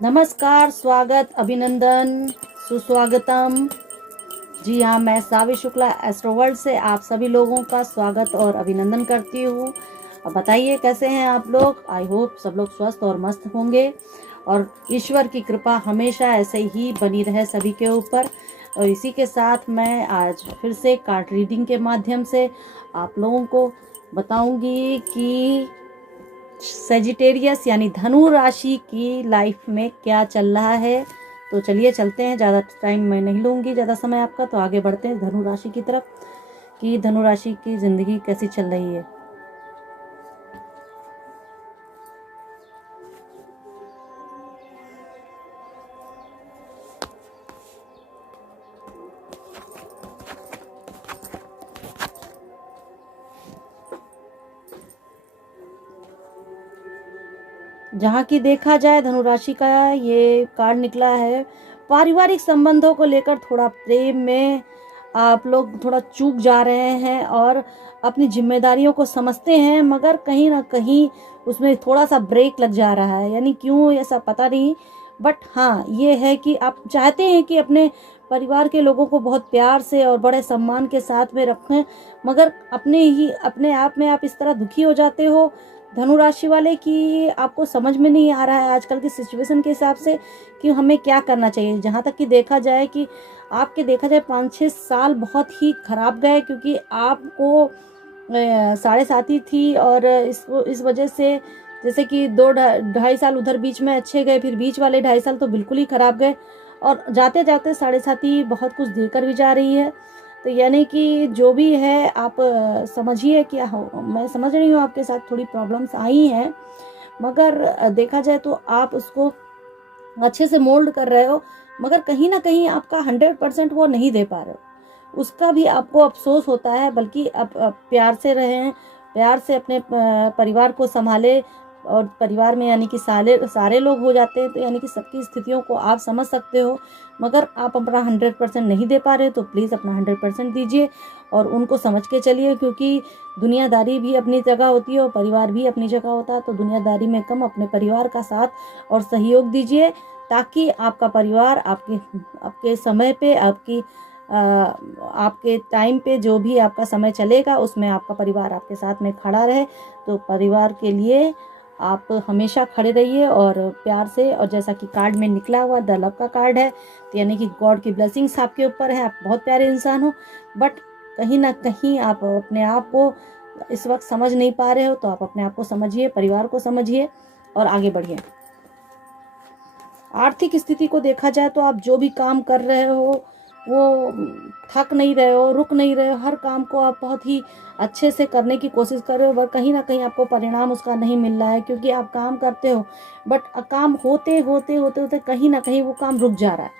नमस्कार, स्वागत, अभिनंदन, सुस्वागतम। जी हाँ, मैं सावी शुक्ला एस्ट्रोवर्ल्ड से आप सभी लोगों का स्वागत और अभिनंदन करती हूँ। अब बताइए कैसे हैं आप लोग। आई होप सब लोग स्वस्थ और मस्त होंगे और ईश्वर की कृपा हमेशा ऐसे ही बनी रहे सभी के ऊपर। और इसी के साथ मैं आज फिर से कार्ड रीडिंग के माध्यम से आप लोगों को बताऊंगी कि सेजिटेरियस यानी धनु राशि की लाइफ में क्या चल रहा है। तो चलिए चलते हैं, ज़्यादा टाइम मैं नहीं लूँगी, ज़्यादा समय आपका। तो आगे बढ़ते हैं धनु राशि की तरफ कि धनु राशि की ज़िंदगी कैसी चल रही है। जहाँ की देखा जाए धनु राशि का ये कार्ड निकला है, पारिवारिक संबंधों को लेकर थोड़ा प्रेम में आप लोग थोड़ा चूक जा रहे हैं और अपनी जिम्मेदारियों को समझते हैं, मगर कहीं ना कहीं उसमें थोड़ा सा ब्रेक लग जा रहा है। यानी क्यों ऐसा पता नहीं, बट हाँ ये है कि आप चाहते हैं कि अपने परिवार के लोगों को बहुत प्यार से और बड़े सम्मान के साथ में रखें, मगर अपने आप में आप इस तरह दुखी हो जाते हो धनु राशि वाले कि आपको समझ में नहीं आ रहा है आजकल की सिचुएशन के हिसाब से कि हमें क्या करना चाहिए। जहाँ तक कि देखा जाए कि आपके देखा जाए 5-6 साल बहुत ही खराब गए, क्योंकि आपको साढ़े साथी थी और इस वजह से जैसे कि 2-2.5 साल उधर बीच में अच्छे गए, फिर बीच वाले 2.5 साल तो बिल्कुल ही खराब गए और जाते जाते साढ़े साथी बहुत कुछ देकर भी जा रही है। तो यानी कि जो भी है आप समझिए कि मैं समझ रही हूँ आपके साथ थोड़ी प्रॉब्लम्स आई हैं, मगर देखा जाए तो आप उसको अच्छे से मोल्ड कर रहे हो, मगर कहीं ना कहीं आपका 100% वो नहीं दे पा रहे हो। उसका भी आपको अफसोस होता है, बल्कि आप प्यार से रहें, प्यार से अपने परिवार को संभाले। और परिवार में यानी कि सारे लोग हो जाते हैं, तो यानी कि सबकी स्थितियों को आप समझ सकते हो, मगर आप अपना 100% नहीं दे पा रहे, तो प्लीज़ अपना 100% दीजिए और उनको समझ के चलिए। क्योंकि दुनियादारी भी अपनी जगह होती है और परिवार भी अपनी जगह होता है। तो दुनियादारी में कम अपने परिवार का साथ और सहयोग दीजिए, ताकि आपका परिवार आपके समय पे आपके टाइम पे जो भी आपका समय चलेगा उसमें आपका परिवार आपके साथ में खड़ा रहे। तो परिवार के लिए आप हमेशा खड़े रहिए और प्यार से। और जैसा कि कार्ड में निकला हुआ द लव का कार्ड है, तो यानी कि गॉड की ब्लेसिंग्स आपके ऊपर है, आप बहुत प्यारे इंसान हो, बट कहीं ना कहीं आप अपने आप को इस वक्त समझ नहीं पा रहे हो। तो आप अपने आप को समझिए, परिवार को समझिए और आगे बढ़िए। आर्थिक स्थिति को देखा जाए तो आप जो भी काम कर रहे हो वो थक नहीं रहे हो, रुक नहीं रहे हो, हर काम को आप बहुत ही अच्छे से करने की कोशिश कर रहे हो, पर कहीं ना कहीं आपको परिणाम उसका नहीं मिल रहा है। क्योंकि आप काम करते हो, बट काम होते होते होते होते कहीं ना कहीं वो काम रुक जा रहा है।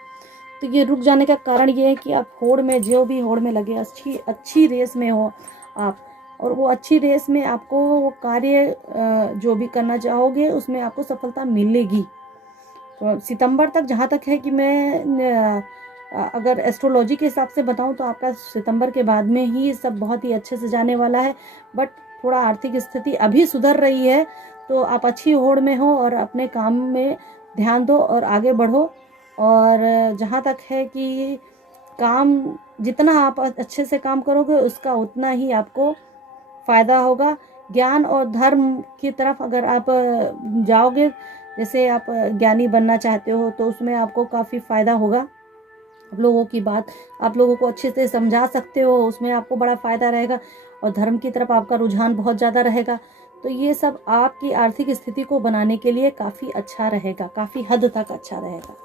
तो ये रुक जाने का कारण ये है कि आप होड़ में, जो भी होड़ में लगे, अच्छी अच्छी रेस में हो आप, और वो अच्छी रेस में आपको वो कार्य जो भी करना चाहोगे उसमें आपको सफलता मिलेगी। तो सितंबर तक, जहाँ तक है कि मैं अगर एस्ट्रोलॉजी के हिसाब से बताऊं तो आपका सितंबर के बाद में ही सब बहुत ही अच्छे से जाने वाला है। बट थोड़ा आर्थिक स्थिति अभी सुधर रही है, तो आप अच्छी होड़ में हो और अपने काम में ध्यान दो और आगे बढ़ो। और जहाँ तक है कि काम जितना आप अच्छे से काम करोगे उसका उतना ही आपको फ़ायदा होगा। ज्ञान और धर्म की तरफ अगर आप जाओगे, जैसे आप ज्ञानी बनना चाहते हो, तो उसमें आपको काफ़ी फ़ायदा होगा। आप लोगों की बात आप लोगों को अच्छे से समझा सकते हो, उसमें आपको बड़ा फ़ायदा रहेगा। और धर्म की तरफ आपका रुझान बहुत ज़्यादा रहेगा। तो ये सब आपकी आर्थिक स्थिति को बनाने के लिए काफ़ी अच्छा रहेगा, काफ़ी हद तक अच्छा रहेगा।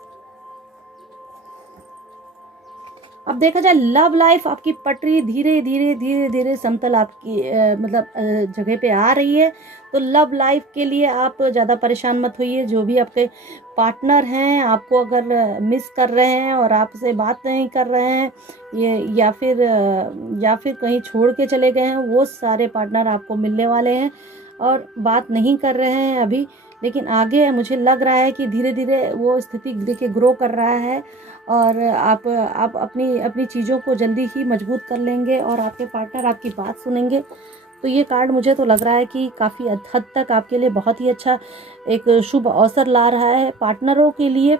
अब देखा जाए लव लाइफ, आपकी पटरी धीरे धीरे धीरे धीरे समतल आपकी जगह पे आ रही है। तो लव लाइफ के लिए आप ज़्यादा परेशान मत होइए। जो भी आपके पार्टनर हैं आपको अगर मिस कर रहे हैं और आपसे बात नहीं कर रहे हैं, ये या फिर कहीं छोड़ के चले गए हैं, वो सारे पार्टनर आपको मिलने वाले हैं और बात नहीं कर रहे हैं अभी। लेकिन आगे मुझे लग रहा है कि धीरे धीरे वो स्थिति देखिए ग्रो कर रहा है और आप अपनी अपनी चीज़ों को जल्दी ही मजबूत कर लेंगे और आपके पार्टनर आपकी बात सुनेंगे। तो ये कार्ड मुझे तो लग रहा है कि काफ़ी हद तक आपके लिए बहुत ही अच्छा एक शुभ अवसर ला रहा है पार्टनरों के लिए।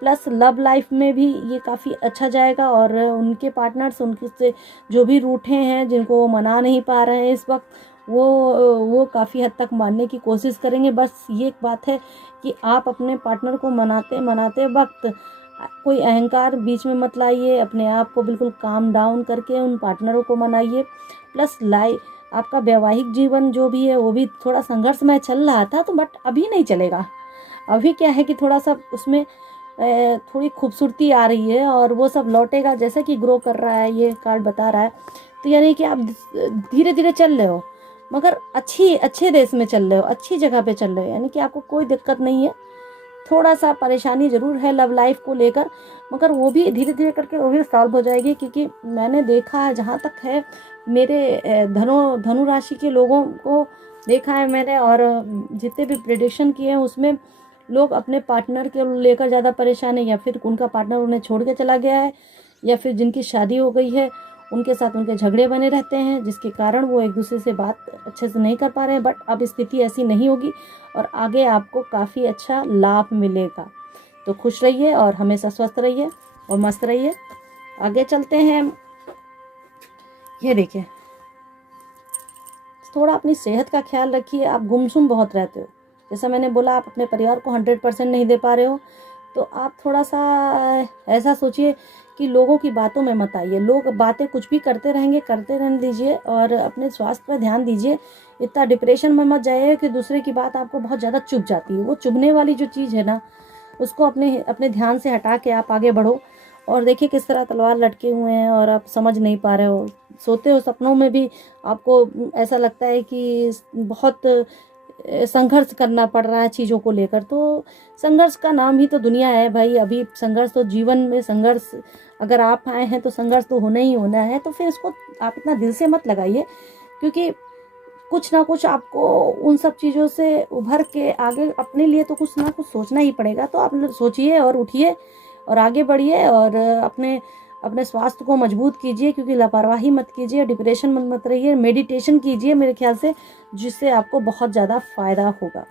प्लस लव लाइफ में भी ये काफ़ी अच्छा जाएगा, और उनके पार्टनर्स उनके से जो भी रूठे हैं, जिनको वो मना नहीं पा रहे हैं इस वक्त, वो काफ़ी हद तक मानने की कोशिश करेंगे। बस ये एक बात है कि आप अपने पार्टनर को मनाते मनाते वक्त कोई अहंकार बीच में मत लाइए, अपने आप को बिल्कुल काम डाउन करके उन पार्टनरों को मनाइए। प्लस आपका वैवाहिक जीवन जो भी है वो भी थोड़ा संघर्षमय चल रहा था, तो बट अभी नहीं चलेगा। अभी क्या है कि थोड़ा सा उसमें थोड़ी खूबसूरती आ रही है, और वो सब लौटेगा जैसे कि ग्रो कर रहा है, ये कार्ड बता रहा है। तो यानी कि आप धीरे धीरे चल रहे हो, मगर अच्छे देश में चल रहे हो, अच्छी जगह पे चल रहे हो, यानी कि आपको कोई दिक्कत नहीं है। थोड़ा सा परेशानी ज़रूर है लव लाइफ को लेकर, मगर वो भी धीरे धीरे करके वो भी सॉल्व हो जाएगी। क्योंकि मैंने देखा है, जहाँ तक है मेरे धनु राशि के लोगों को देखा है मैंने, और जितने भी प्रेडिक्शन किए हैं उसमें लोग अपने पार्टनर के लेकर ज़्यादा परेशान है, या फिर उनका पार्टनर उन्हें छोड़ के चला गया है, या फिर जिनकी शादी हो गई है उनके साथ उनके झगड़े बने रहते हैं, जिसके कारण वो एक दूसरे से बात अच्छे से नहीं कर पा रहे हैं। बट अब स्थिति ऐसी नहीं होगी, और आगे आपको काफ़ी अच्छा लाभ मिलेगा। तो खुश रहिए और हमेशा स्वस्थ रहिए और मस्त रहिए। आगे चलते हैं। ये देखिए, थोड़ा अपनी सेहत का ख्याल रखिए। आप गुमसुम बहुत रहते हो, जैसा मैंने बोला, आप अपने परिवार को 100% नहीं दे पा रहे हो। तो आप थोड़ा सा ऐसा सोचिए कि लोगों की बातों में मत आइए। लोग बातें कुछ भी करते रहेंगे, करते रहने दीजिए, और अपने स्वास्थ्य पर ध्यान दीजिए। इतना डिप्रेशन में मत जाइए कि दूसरे की बात आपको बहुत ज़्यादा चुभ जाती है। वो चुभने वाली जो चीज़ है ना, उसको अपने ध्यान से हटा के आप आगे बढ़ो। और देखिए किस तरह तलवार लटके हुए हैं और आप समझ नहीं पा रहे हो। सोते हो सपनों में भी आपको ऐसा लगता है कि बहुत संघर्ष करना पड़ रहा है चीज़ों को लेकर। तो संघर्ष का नाम ही तो दुनिया है भाई। अभी संघर्ष तो जीवन में, संघर्ष अगर आप आए हैं तो संघर्ष तो होना ही होना है। तो फिर इसको आप इतना दिल से मत लगाइए, क्योंकि कुछ ना कुछ आपको उन सब चीज़ों से उभर के आगे अपने लिए तो कुछ ना कुछ सोचना ही पड़ेगा। तो आप सोचिए और उठिए और आगे बढ़िए, और अपने अपने स्वास्थ्य को मजबूत कीजिए, क्योंकि लापरवाही मत कीजिए, डिप्रेशन में मत रहिए। मेडिटेशन कीजिए मेरे ख्याल से, जिससे आपको बहुत ज़्यादा फ़ायदा होगा।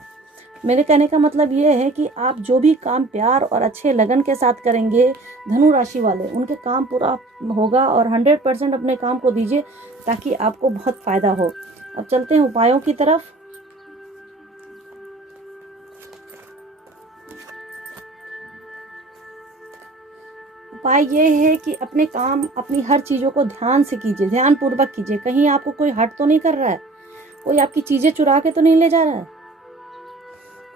मेरे कहने का मतलब ये है कि आप जो भी काम प्यार और अच्छे लगन के साथ करेंगे, धनु राशि वाले, उनके काम पूरा होगा, और 100% अपने काम को दीजिए ताकि आपको बहुत फ़ायदा हो। अब चलते हैं उपायों की तरफ। उपाय ये है कि अपने काम, अपनी हर चीज़ों को ध्यान से कीजिए, ध्यान पूर्वक कीजिए। कहीं आपको कोई हट तो नहीं कर रहा है, कोई आपकी चीज़ें चुरा के तो नहीं ले जा रहा है,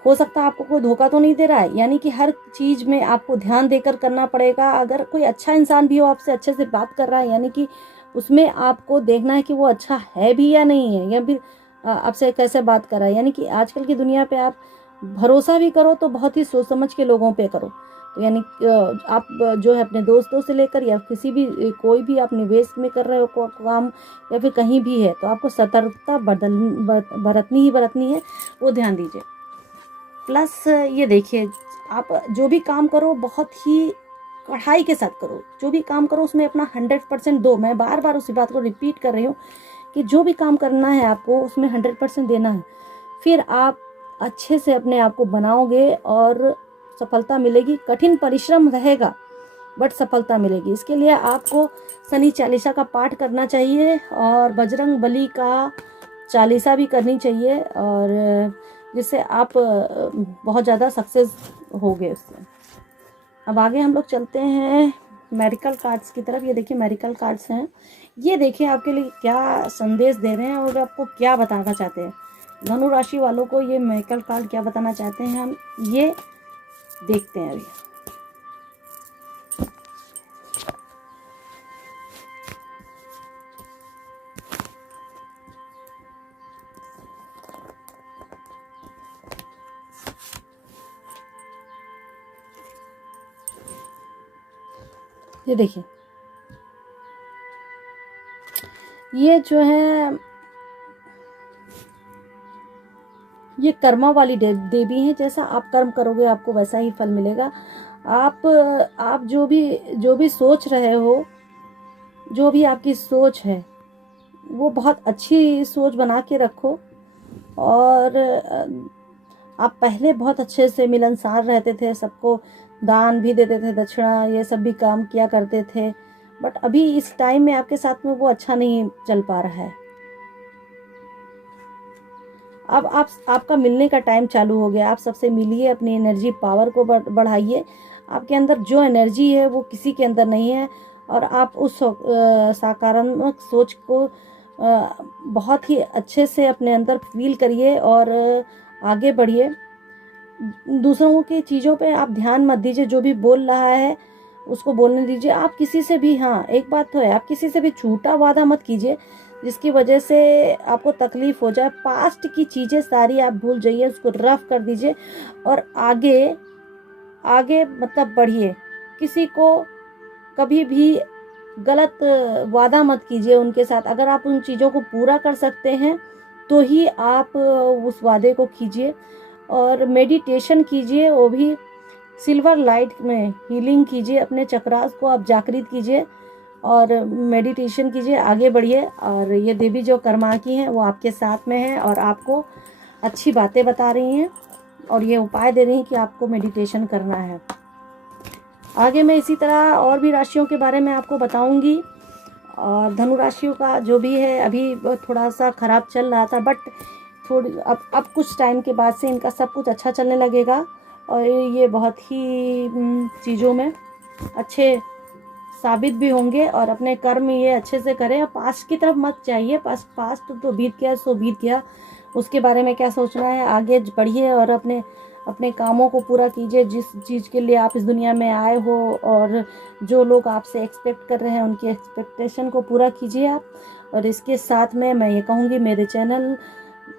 हो सकता है आपको कोई धोखा तो नहीं दे रहा है। यानी कि हर चीज़ में आपको ध्यान देकर करना पड़ेगा। अगर कोई अच्छा इंसान भी हो, आपसे अच्छे से बात कर रहा है, यानी कि उसमें आपको देखना है कि वो अच्छा है भी या नहीं है, या फिर आपसे कैसे बात कर रहा है। यानी कि आजकल की दुनिया पे आप भरोसा भी करो तो बहुत ही सोच समझ के लोगों पे करो। तो यानी आप जो है अपने दोस्तों से लेकर या किसी भी कोई भी आप निवेश में कर रहे हो काम, या फिर कहीं भी है, तो आपको सतर्कता बरतनी ही बरतनी है, वो ध्यान दीजिए। प्लस ये देखिए, आप जो भी काम करो बहुत ही कढ़ाई के साथ करो। जो भी काम करो उसमें अपना 100% दो। मैं बार बार उसी बात को रिपीट कर रही हूँ कि जो भी काम करना है आपको उसमें 100% देना है। फिर आप अच्छे से अपने आप को बनाओगे और सफलता मिलेगी। कठिन परिश्रम रहेगा बट सफलता मिलेगी। इसके लिए आपको शनि चालीसा का पाठ करना चाहिए, और बजरंग बली का चालीसा भी करनी चाहिए, और जिससे आप बहुत ज़्यादा सक्सेस होगे उससे। अब आगे हम लोग चलते हैं मेडिकल कार्ड्स की तरफ। ये देखिए मेडिकल कार्ड्स हैं। ये देखिए आपके लिए क्या संदेश दे रहे हैं और आपको क्या बताना चाहते हैं। धनु राशि वालों को ये मेडिकल कार्ड क्या बताना चाहते हैं, हम ये देखते हैं अभी। ये देखिए, ये जो है ये कर्मा वाली देवी है। जैसा आप कर्म करोगे आपको वैसा ही फल मिलेगा। आप जो भी सोच रहे हो, जो भी आपकी सोच है, वो बहुत अच्छी सोच बना के रखो। और आप पहले बहुत अच्छे से मिलनसार रहते थे, सबको दान भी देते थे, दक्षिणा ये सब भी काम किया करते थे, बट अभी इस टाइम में आपके साथ में वो अच्छा नहीं चल पा रहा है। अब आपका मिलने का टाइम चालू हो गया। आप सबसे मिलिए, अपनी एनर्जी पावर को बढ़ाइए। आपके अंदर जो एनर्जी है वो किसी के अंदर नहीं है, और आप उस सकारात्मक सोच को बहुत ही अच्छे से अपने अंदर फील करिए और आगे बढ़िए। दूसरों की चीज़ों पे आप ध्यान मत दीजिए, जो भी बोल रहा है उसको बोलने दीजिए। आप किसी से भी, हाँ एक बात तो है, आप किसी से भी झूठा वादा मत कीजिए जिसकी वजह से आपको तकलीफ हो जाए। पास्ट की चीज़ें सारी आप भूल जाइए, उसको रफ कर दीजिए और आगे आगे मतलब बढ़िए। किसी को कभी भी गलत वादा मत कीजिए उनके साथ। अगर आप उन चीज़ों को पूरा कर सकते हैं तो ही आप उस वादे को कीजिए। और मेडिटेशन कीजिए, वो भी सिल्वर लाइट में हीलिंग कीजिए, अपने चक्रास को आप जागृत कीजिए और मेडिटेशन कीजिए, आगे बढ़िए। और ये देवी जो कर्मा की हैं वो आपके साथ में है और आपको अच्छी बातें बता रही हैं और ये उपाय दे रही हैं कि आपको मेडिटेशन करना है। आगे मैं इसी तरह और भी राशियों के बारे में आपको बताऊंगी। और धनु राशियों का जो भी है, अभी थोड़ा सा खराब चल रहा था, बट थोड़ी अब कुछ टाइम के बाद से इनका सब कुछ अच्छा चलने लगेगा और ये बहुत ही चीज़ों में अच्छे साबित भी होंगे और अपने कर्म ये अच्छे से करें। पास्ट की तरफ मत जाइए, पास्ट तो बीत गया सो बीत गया, उसके बारे में क्या सोचना है। आगे बढ़िए और अपने अपने कामों को पूरा कीजिए, जिस चीज़ के लिए आप इस दुनिया में आए हो, और जो लोग आपसे एक्सपेक्ट कर रहे हैं उनकी एक्सपेक्टेशन को पूरा कीजिए आप। और इसके साथ में मैं ये कहूँगी, मेरे चैनल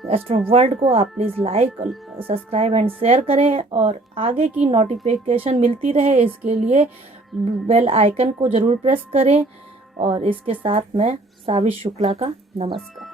एस्ट्रो वर्ल्ड को आप please like, subscribe and share करें और आगे की नोटिफिकेशन मिलती रहे इसके लिए बेल आइकन को ज़रूर प्रेस करें। और इसके साथ मैं साविश शुक्ला का नमस्कार।